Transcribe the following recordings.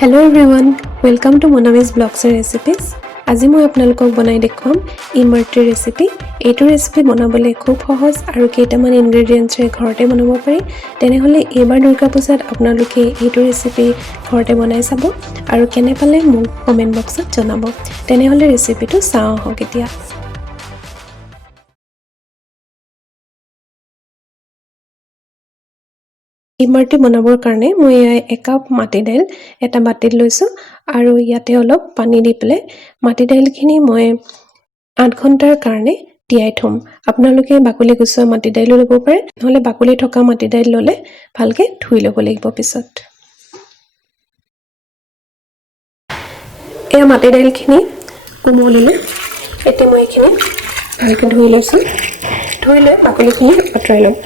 Hello everyone, welcome to Monamis Vlogs and Recipes. আজি মই আপোনালোকক বনাই দেখুৱাম ইমাৰ্টি ৰেচিপি। এইটো ৰেচিপি বনাবলৈ খুব সহজ আৰু কেইটামান ইনগ্ৰেডিয়েন্টছে ঘৰতে বনাব পাৰি। তেনেহলে এইবাৰ দুৰ্গা পূজাত আপোনালোকে এইটো ৰেচিপি ঘৰতে বনাই চাব আৰু কেনে পালে মোক কমেন্ট বক্সত জনাব। তেনেহলে ৰেচিপিটো চাওঁ আহক এতিয়া। ইমাৰ্টি বনাবৰ কাৰণে মই এক কাপ মাটি দাইল এটা বাটিত লৈছো আৰু ইয়াতে অলপ পানী দি পেলাই মাটি দাইলখিনি মই 8 ঘণ্টাৰ কাৰণে তিয়াই থম। আপোনালোকে বাকলি গুছোৱা মাটি দাইল ল'ব পাৰে, নহলে বাকলি থকা মাটি দাইল ল'লে ভালকে ধুই ল'ব লাগিব পিছত। এই মাটি দাইলখিনি কোমলিলে এতিয়া মই এইখিনি ভালকে ধুই লৈছো। ধুই লৈ বাকলিখিনি আঁতৰাই ল'ম।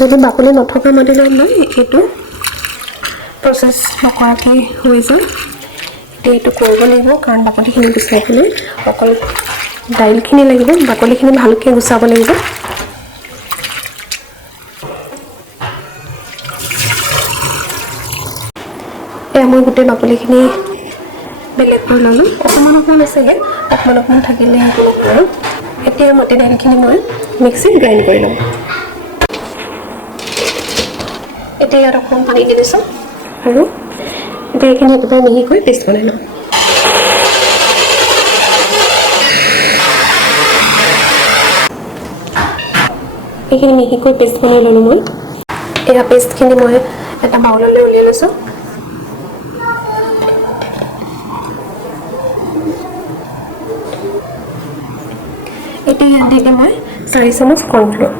যদি বাকলি নথকা মাটি দাইল লয় এইটো প্ৰসেস নকৰাকে হৈ যায়। এইটো কৰিব লাগিব কাৰণ বাকলিখিনি গুচাই পেলাই অকল দাইলখিনি লাগিব, বাকলিখিনি ভালকে গুচাব লাগিব। মই গোটেই বাকলিখিনি বেলেগ কৰি ল'লো। অকণমান আছেগে, অকণমান থাকিলে সেইটো আৰু এতিয়া মাটি দাইলখিনি মই মিক্সিত গ্ৰাইণ্ড কৰি ল'ম। এতিয়া ইয়াত অকণমান পানী দি দিছোঁ আৰু এতিয়া এইখিনি একেবাৰে মিহিকৈ পেষ্ট বনাই ল'ম। এইখিনি মিহিকৈ পেষ্ট বনাই ল'লোঁ মই। এয়া পেষ্টখিনি মই এটা বাউললৈ উলিয়াই লৈছোঁ। এতিয়া ইয়াত দি মই 4 চামুচ কৰ্ণফ্ল'ৰ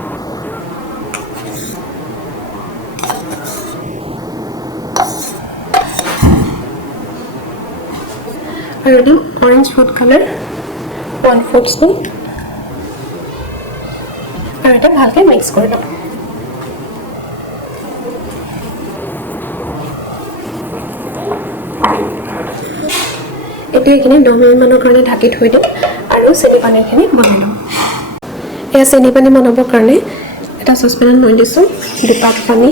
আৰু দিম অৰেঞ্জ ফুড কালাৰ 1/4 স্পুন আৰু এটা ভালকে মিক্স কৰি ল'ম। এতিয়া এইখিনি 10 মিনিটমানৰ কাৰণে ঢাকি থৈ দিম আৰু চেনি পানীখিনি বনাই ল'ম। এয়া চেনি পানী বনাবৰ কাৰণে এটা চচপেনত মই দিছোঁ 2 কাপ পানী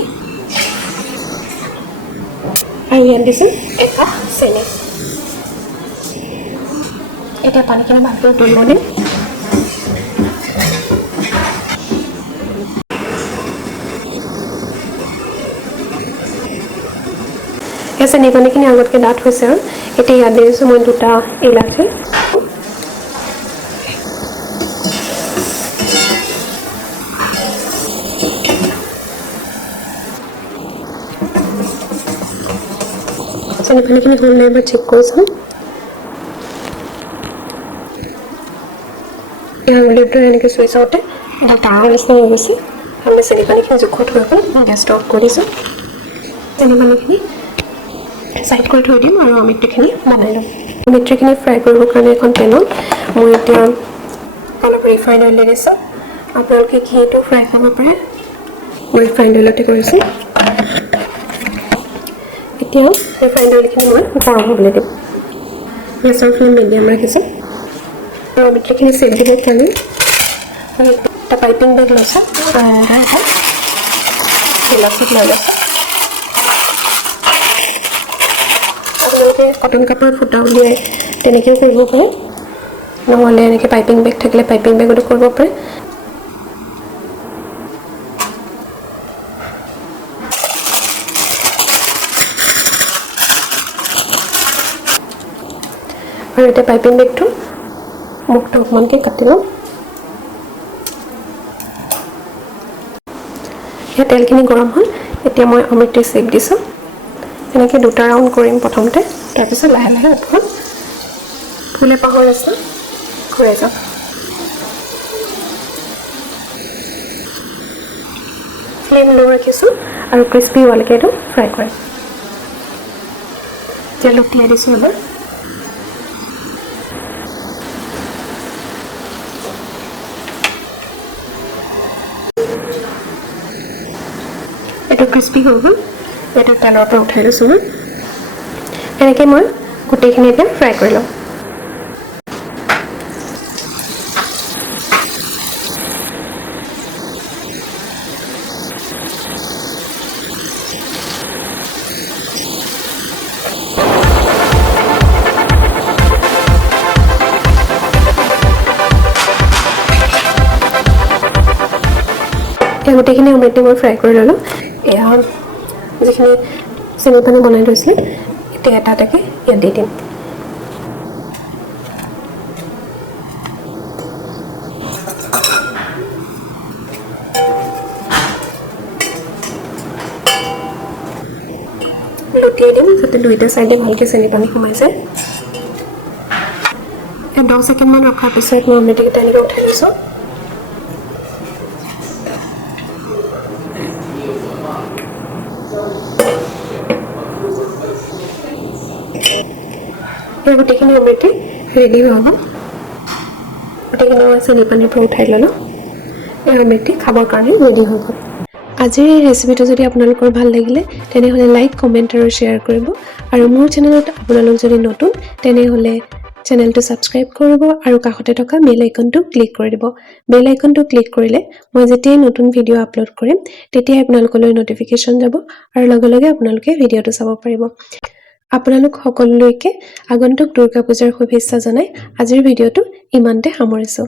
আৰু ইয়াত দিছোঁ 1 কাপ চেনি। এতিয়া পানীখিনি ভালকৈ উতলিব দিম। চেনি পানীখিনি আগতকৈ ডাঠ হৈছে আৰু এতিয়া ইয়াত দি দিছোঁ মই 2টা ইলাচি। চেনি পানীখিনি হ'ল নাই এবাৰ চেক কৰি চাম। আঙুলিটো এনেকৈ চুই চাওঁতে এটা টাৱাৰ নিচিনা হৈ গৈছে। আমি চেনি পানীখিনি জোখত হৈ গ'ল। মই গেছটো অফ কৰি দিছোঁ। চেনি পানীখিনি সাইড কৰি থৈ দিম আৰু অমিত্ৰিখিনি বনাই ল'ম। অমিত্ৰিখিনি ফ্ৰাই কৰিবৰ কাৰণে এখন পেনত মই এতিয়া অলপ ৰিফাইন অইল দি দিছোঁ। আপোনালোকে ঘিটো ফ্ৰাই কৰিব পাৰে, মই ৰিফাইন অইলতে কৰিছোঁ। এতিয়া ৰিফাইন অইলখিনি মই গৰম হ'বলৈ দিম। গেছৰ ফ্লেম মিডিয়াম ৰাখিছোঁ আৰু অমিত্ৰিখিনি চেক দিব কাৰণে এটা পাইপিং বেগ লৈছোঁ আৰু এটা গিলাচত লৈ লৈছোঁ। আপোনালোকে কটন কাপোৰ ফুটা উলিয়াই তেনেকৈও কৰিব পাৰে, নহ'লে এনেকৈ পাইপিং বেগ থাকিলে পাইপিং বেগতো কৰিব পাৰে। আৰু এতিয়া পাইপিং বেগটো মুখটো অকণমানকৈ কাটি লওঁ। এতিয়া তেলখিনি গৰম হ'ল। এতিয়া মই অমিত্ৰি চেপ দিছোঁ। এনেকৈ 2টা ৰাউণ্ড কৰিম প্ৰথমতে, তাৰপিছত লাহে লাহে ওপৰত ফুলে পাহৰ আছে ঘূৰাই যাম। ফ্লেম ল' ৰাখিছোঁ আৰু ক্ৰিস্পি হোৱালৈকে এইটো ফ্ৰাই কৰিম। এতিয়া লুটিয়াই দিছোঁ এবাৰ। এইটো ক্ৰিস্পি হৈ গ'ল। এইটো তেলৰ পৰা উঠাই লৈছোঁ মই। এনেকৈ মই গোটেইখিনি এতিয়া ফ্ৰাই কৰি লওঁ। গোটেইখিনি অমলেট মই ফ্ৰাই কৰি ল'লোঁ এয়া যিখিনি চেনি পানী বনাই থৈছিলে এতিয়া এটা এটাকৈ ইয়াত দি দিম লুটিয়াই দিম যাতে দুইটা চাইডে ভালকৈ চেনি পানী সোমাই যায় 10 সেকেন্ডমান ৰখাৰ পিছত মই অমলেটকেইটা এনেকৈ উঠাই লৈছোঁ এই গোটেইখিনি অমলেট ৰেডি হৈ গ'ল গোটেইখিনি মই চেনি পানীৰ পৰা উঠাই ল'লোঁ এই অমলেট খাবৰ কাৰণে ৰেডি হৈ গ'ল আজিৰ এই ৰেচিপিটো যদি আপোনালোকৰ ভাল লাগিলে তেনেহ'লে লাইক কমেণ্ট আৰু শ্বেয়াৰ কৰিব আৰু মোৰ চেনেলত আপোনালোক যদি নতুন তেনেহ'লে চেনেলটো সাবস্ক্ৰাইব কৰিব আৰু কাষতে থকা বেল আইকনটো ক্লিক কৰি দিব বেল আইকনটো ক্লিক কৰিলে মই যেতিয়াই নতুন ভিডিঅ' আপলোড কৰিম তেতিয়াই আপোনালোকলৈ নটিফিকেশ্যন যাব আৰু লগে লগে আপোনালোকে ভিডিঅ'টো চাব পাৰিব আপোনালোক সকলোলৈকে আগন্তুক দুৰ্গা পূজাৰ শুভেচ্ছা জনাই আজিৰ ভিডিঅ'টো ইমানতে সামৰিছোঁ